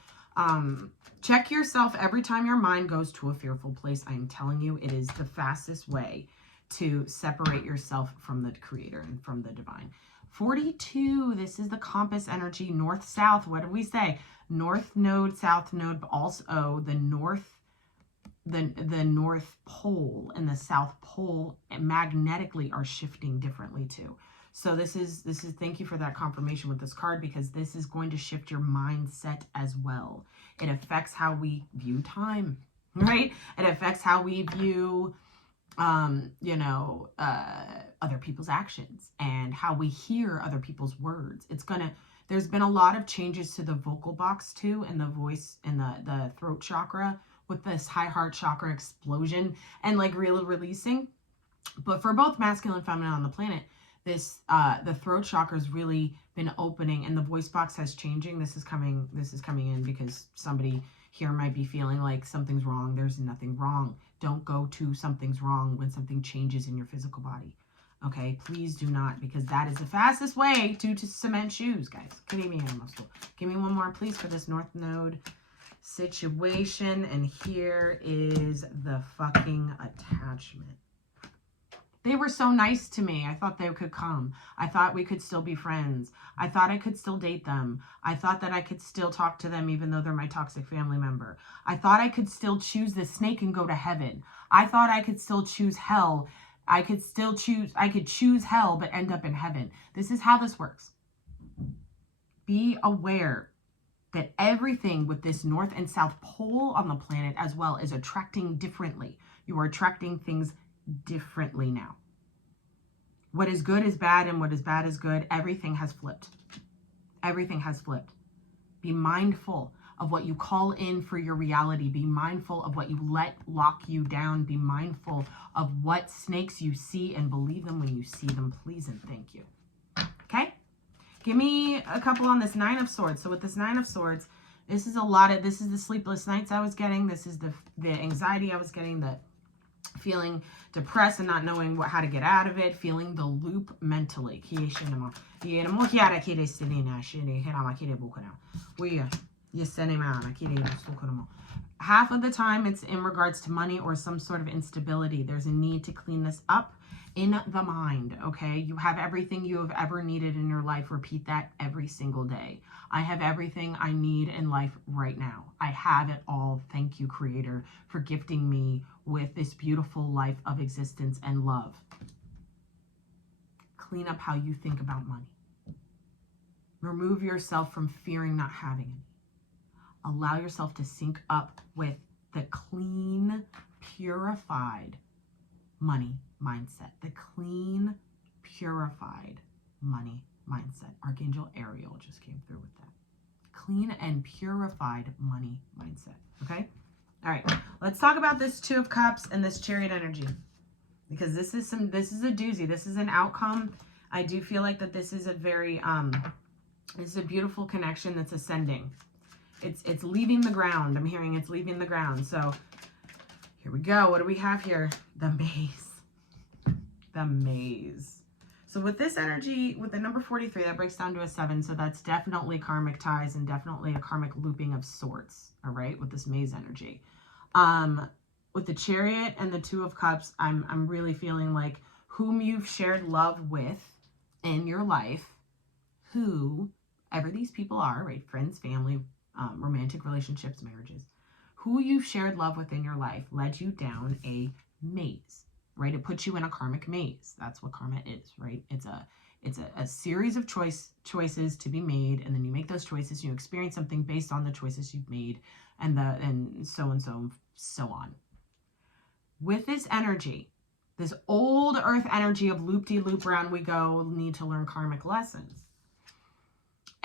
check yourself every time your mind goes to a fearful place. I am telling you, it is the fastest way to separate yourself from the creator and from the divine. 42, this is the compass energy, north, south. What did we say? North node, south node, but also the north pole and the south pole magnetically are shifting differently too. So this is thank you for that confirmation with this card, because this is going to shift your mindset as well. It affects how we view time, right? It affects how we view other people's actions and how we hear other people's words. There's been a lot of changes to the vocal box too, and the voice and the throat chakra, with this high heart chakra explosion and like real releasing. But for both masculine and feminine on the planet, this the throat chakra has really been opening, and the voice box has changing. This is coming in because somebody here might be feeling like something's wrong. There's nothing wrong. Don't go to something's wrong when something changes in your physical body. Okay, please do not, because that is the fastest way to cement shoes, guys. Give me one more, please, for this North Node situation. And here is the fucking attachment. They were so nice to me. I thought they could come. I thought we could still be friends. I thought I could still date them. I thought that I could still talk to them even though they're my toxic family member. I thought I could still choose the snake and go to heaven. I thought I could still choose hell. I could choose hell but end up in heaven. This is how this works. Be aware that everything with this north and south pole on the planet as well is attracting differently. You are attracting things differently now. What is good is bad, and what is bad is good. Everything has flipped. Everything has flipped. Be mindful of what you call in for your reality. Be mindful of what you let lock you down. Be mindful of what snakes you see, and believe them when you see them, please and thank you. Okay? Give me a couple on this Nine of Swords. So with this Nine of Swords, this is the sleepless nights I was getting. This is the anxiety I was getting, the feeling depressed and not knowing how to get out of it, feeling the loop mentally. Half of the time it's in regards to money or some sort of instability. There's a need to clean this up in the mind, okay? You have everything you have ever needed in your life. Repeat that every single day. I have everything I need in life right now. I have it all. Thank you, Creator, for gifting me with this beautiful life of existence and love. Clean up how you think about money. Remove yourself from fearing not having any. Allow yourself to sync up with the clean, purified money mindset. The clean, purified money mindset. Archangel Ariel just came through with that. Clean and purified money mindset. Okay? All right. Let's talk about this Two of Cups and this Chariot energy. Because this is a doozy. This is an outcome. I do feel like that this is a very, this is a beautiful connection that's ascending. It's leaving the ground. I'm hearing it's leaving the ground. So here we go. What do we have here? The maze. The maze. So with this energy, with the number 43, that breaks down to a 7. So that's definitely karmic ties and definitely a karmic looping of sorts. All right, with this maze energy. With the Chariot and the Two of Cups, I'm really feeling like whom you've shared love with in your life, whoever these people are, right? Friends, family, romantic relationships, marriages, who you've shared love with in your life led you down a maze, right? It puts you in a karmic maze. That's what karma is, right? It's a series of choices to be made, and then you make those choices, you experience something based on the choices you've made, and so on. With this energy, this old earth energy of loop-de-loop round we go, need to learn karmic lessons.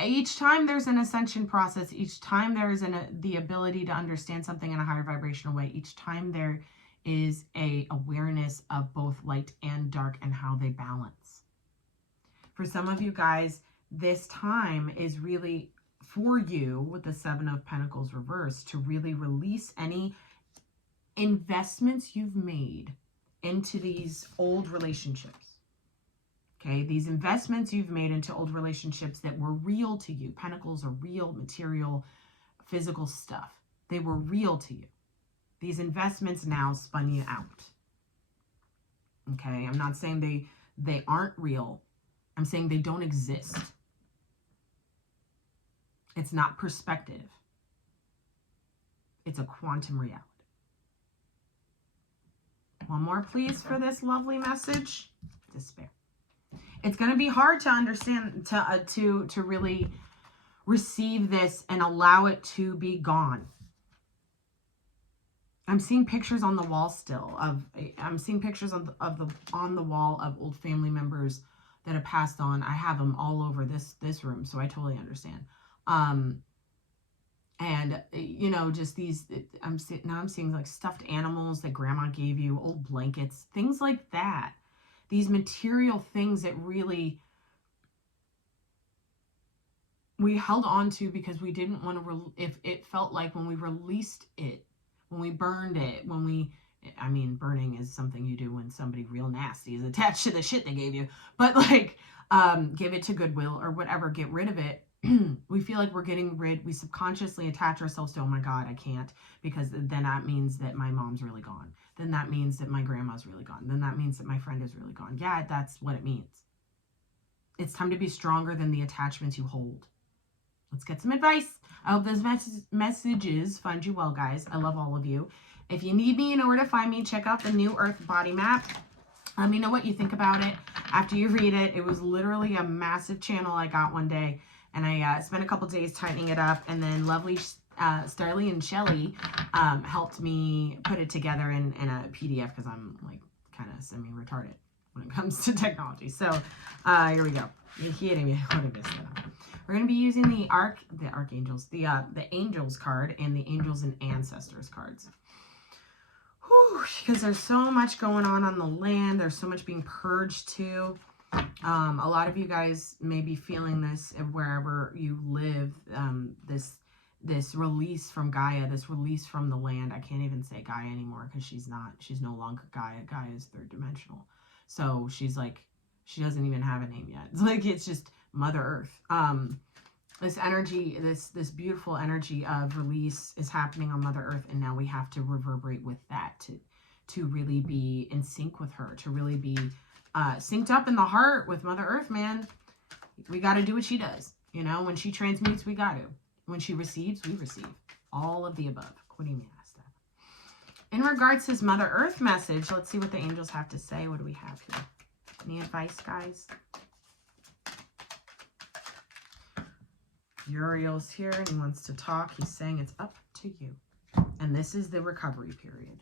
Each time there's an ascension process, each time there is the ability to understand something in a higher vibrational way, each time there is a awareness of both light and dark and how they balance. For some of you guys, this time is really for you with the Seven of Pentacles reversed to really release any investments you've made into these old relationships. Okay, these investments you've made into old relationships that were real to you. Pentacles are real, material, physical stuff. They were real to you. These investments now spun you out. Okay, I'm not saying they aren't real. I'm saying they don't exist. It's not perspective. It's a quantum reality. One more, please, for this lovely message. Despair. It's going to be hard to understand, to really receive this and allow it to be gone. I'm seeing pictures on the wall still I'm seeing pictures on the wall of old family members that have passed on. I have them all over this room, so I totally understand. And you know, just these, I'm seeing like stuffed animals that grandma gave you, old blankets, things like that. These material things that really we held on to because we didn't want to, if it felt like when we released it, when we burned it, I mean, burning is something you do when somebody real nasty is attached to the shit they gave you, but like, give it to Goodwill or whatever, get rid of it. We feel like we're getting rid, we subconsciously attach ourselves to, oh my God, I can't, because then that means that my mom's really gone. Then that means that my grandma's really gone. Then that means that my friend is really gone. Yeah, that's what it means. It's time to be stronger than the attachments you hold. Let's get some advice. I hope those messages find you well, guys. I love all of you. If you need me in order to find me, check out the New Earth Body Map. Let me know what you think about it after you read it. It was literally a massive channel I got one day, and I spent a couple days tightening it up, and then lovely Starlian and Shelly helped me put it together in a PDF, because I'm like kind of semi-retarded when it comes to technology. So here we go. We're going to be using the archangels, the angels card and the angels and ancestors cards. Because there's so much going on the land. There's so much being purged too. A lot of you guys may be feeling this wherever you live. This release from Gaia, this release from the land. I can't even say Gaia anymore because she's no longer Gaia. Gaia is third dimensional. So she's like, she doesn't even have a name yet. It's like, it's just Mother Earth. This energy, this beautiful energy of release is happening on Mother Earth, and now we have to reverberate with that to really be in sync with her, to really be synced up in the heart with Mother Earth, man. We got to do what she does. You know, when she transmutes, we got to. When she receives, we receive. All of the above. In regards to his Mother Earth message, let's see what the angels have to say. What do we have here? Any advice, guys? Uriel's here and he wants to talk. He's saying it's up to you. And this is the recovery period.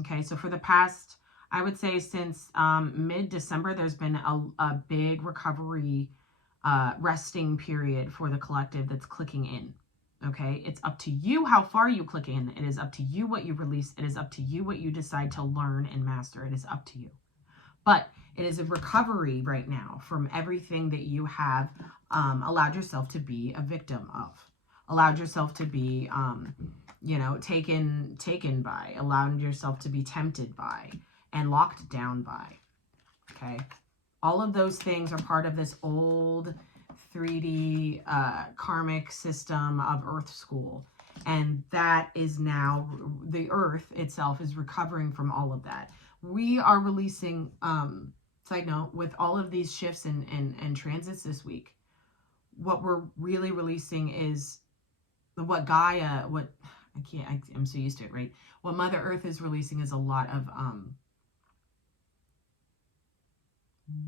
Okay, so for the past, I would say since mid-December, there's been a big recovery resting period for the collective that's clicking in. Okay, it's up to you how far you click in. It is up to you what you release. It is up to you what you decide to learn and master. It is up to you. But it is a recovery right now from everything that you have allowed yourself to be a victim of, allowed yourself to be, you know, taken by, allowed yourself to be tempted by, and locked down by. Okay, all of those things are part of this old 3D karmic system of Earth School. And that is now, the Earth itself is recovering from all of that. We are releasing, side note, with all of these shifts and transits this week, what we're really releasing is what Gaia, I'm so used to it, right? What Mother Earth is releasing is a lot of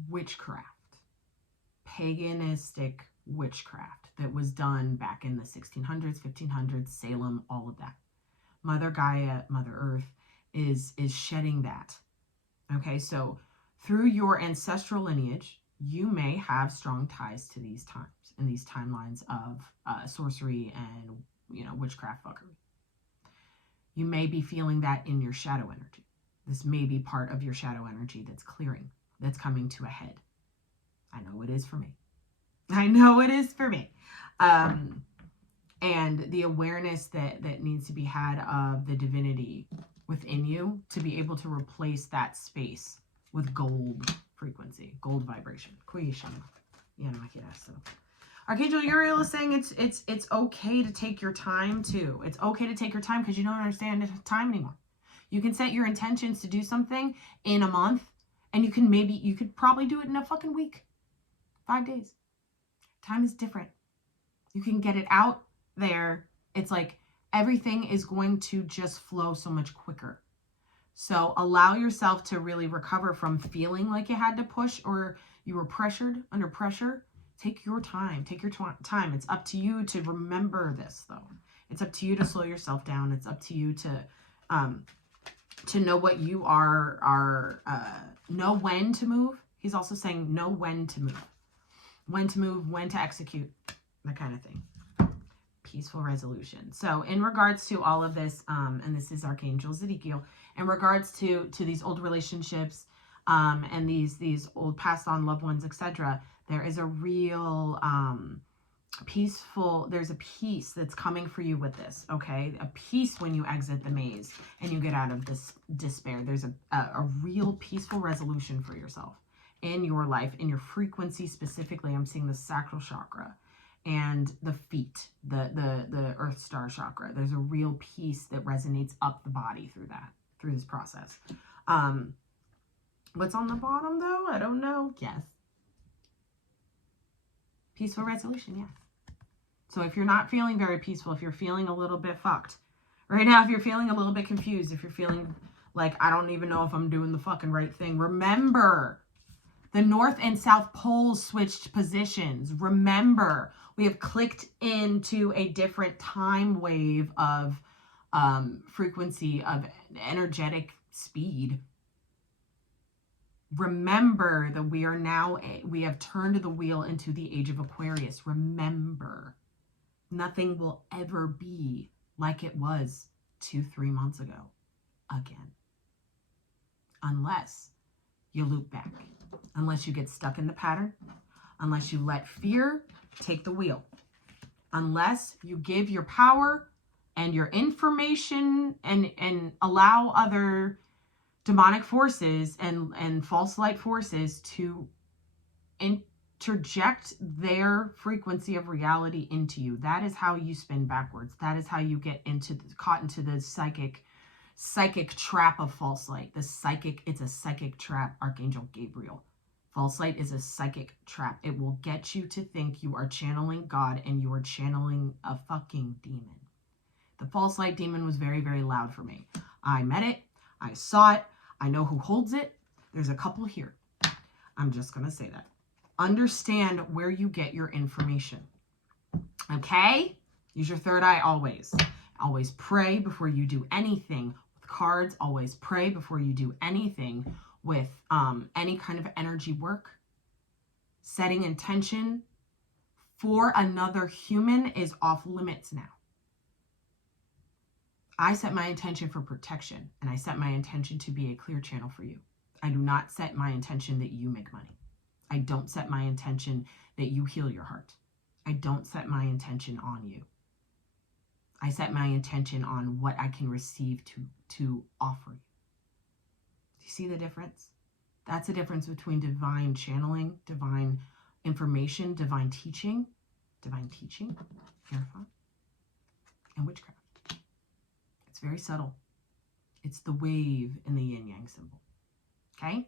witchcraft. Paganistic witchcraft that was done back in the 1600s, 1500s, Salem, all of that. Mother Gaia, Mother Earth is shedding that. Okay, so through your ancestral lineage, you may have strong ties to these times and these timelines of sorcery and, you know, witchcraft fuckery. You may be feeling that in your shadow energy. This may be part of your shadow energy that's clearing, that's coming to a head. I know it is for me. I know it is for me. And the awareness that needs to be had of the divinity within you to be able to replace that space with gold frequency, gold vibration. Archangel Uriel is saying it's okay to take your time too. It's okay to take your time because you don't understand time anymore. You can set your intentions to do something in a month, and you could probably do it in a fucking week. 5 days. Time is different. You can get it out there. It's like everything is going to just flow so much quicker. So allow yourself to really recover from feeling like you had to push or you were pressured, under pressure. Take your time. Take your time. It's up to you to remember this, though. It's up to you to slow yourself down. It's up to you to know what you are know when to move. He's also saying know when to move. When to move, when to execute, that kind of thing. Peaceful resolution. So in regards to all of this, and this is Archangel Zedekiel, in regards to these old relationships and these old passed on loved ones, etc., there is a real peaceful, there's a peace that's coming for you with this, okay? A peace when you exit the maze and you get out of this despair. There's a real peaceful resolution for yourself in your life, in your frequency specifically. I'm seeing the sacral chakra and the feet, the earth star chakra. There's a real peace that resonates up the body through this process. What's on the bottom though? I don't know. Yes. Peaceful resolution, yes. So if you're not feeling very peaceful, if you're feeling a little bit fucked right now, if you're feeling a little bit confused, if you're feeling like, I don't even know if I'm doing the fucking right thing, remember, the North and South poles switched positions. Remember, we have clicked into a different time wave of frequency, of energetic speed. Remember that we have turned the wheel into the age of Aquarius. Remember, nothing will ever be like it was 2-3 months ago again. Unless you loop back. Unless you get stuck in the pattern, unless you let fear take the wheel, unless you give your power and your information and allow other demonic forces and false light forces to project their frequency of reality into you. That is how you spin backwards. That is how you get caught into the psychic trap of false light. It's a psychic trap, Archangel Gabriel. False light is a psychic trap. It will get you to think you are channeling God and you are channeling a fucking demon. The false light demon was very, very loud for me. I met it. I saw it. I know who holds it. There's a couple here. I'm just going to say that. Understand where you get your information. Okay? Use your third eye always. Always pray before you do anything with cards. Always pray before you do anything with any kind of energy work. Setting intention for another human is off limits now. I set my intention for protection, and I set my intention to be a clear channel for you. I do not set my intention that you make money. I don't set my intention that you heal your heart. I don't set my intention on you. I set my intention on what I can receive to offer you. Do you see the difference? That's the difference between divine channeling, divine information, divine teaching, verify, and witchcraft. It's very subtle. It's the wave in the yin-yang symbol. Okay?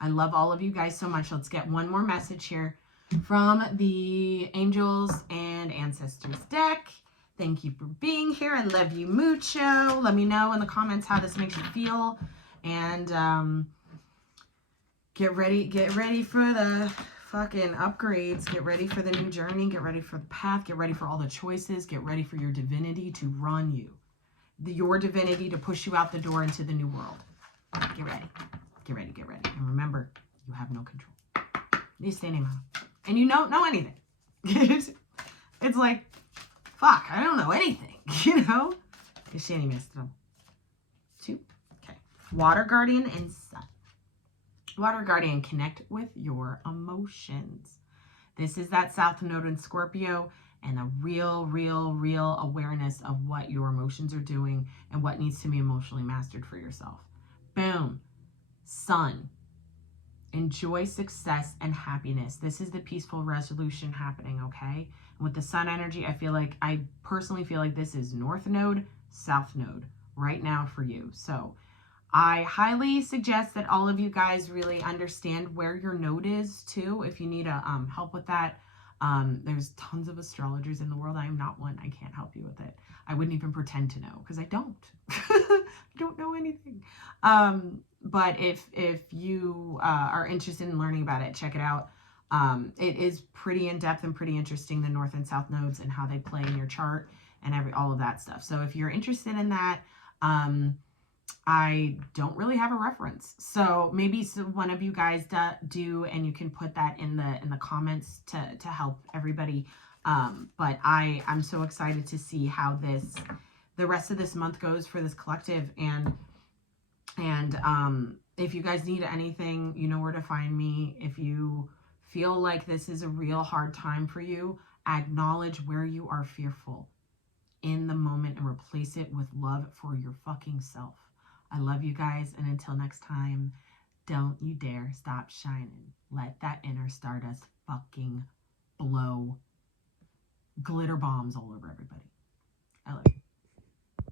I love all of you guys so much. Let's get one more message here from the Angels and Ancestors deck. Thank you for being here. I love you mucho. Let me know in the comments how this makes you feel. And get ready for the fucking upgrades. Get ready for the new journey. Get ready for the path. Get ready for all the choices. Get ready for your divinity to run you. Your divinity to push you out the door into the new world. Get ready. Get ready. Get ready. And remember, you have no control. You're standing out. And you don't know anything. It's like, fuck, I don't know anything. You know? Two. Okay. Water Guardian and Sun. Water Guardian, connect with your emotions. This is that South Node in Scorpio, and a real awareness of what your emotions are doing and what needs to be emotionally mastered for yourself. Boom. Sun. Enjoy success and happiness. This is the peaceful resolution happening, okay? And with the Sun energy, I personally feel like this is North Node, South Node right now for you. So I highly suggest that all of you guys really understand where your node is too. If you need help with that, there's tons of astrologers in the world. I am not one. I can't help you with it. I wouldn't even pretend to know because I don't. I don't know anything. But if you are interested in learning about it, check it out. It is pretty in-depth and pretty interesting, the North and South nodes and how they play in your chart and all of that stuff. So if you're interested in that, I don't really have a reference. So maybe one of you guys do, and you can put that in the comments to help everybody. But I'm so excited to see how the rest of this month goes for this collective. And if you guys need anything, you know where to find me. If you feel like this is a real hard time for you, acknowledge where you are fearful in the moment and replace it with love for your fucking self. I love you guys, and until next time, don't you dare stop shining. Let that inner stardust fucking blow glitter bombs all over everybody.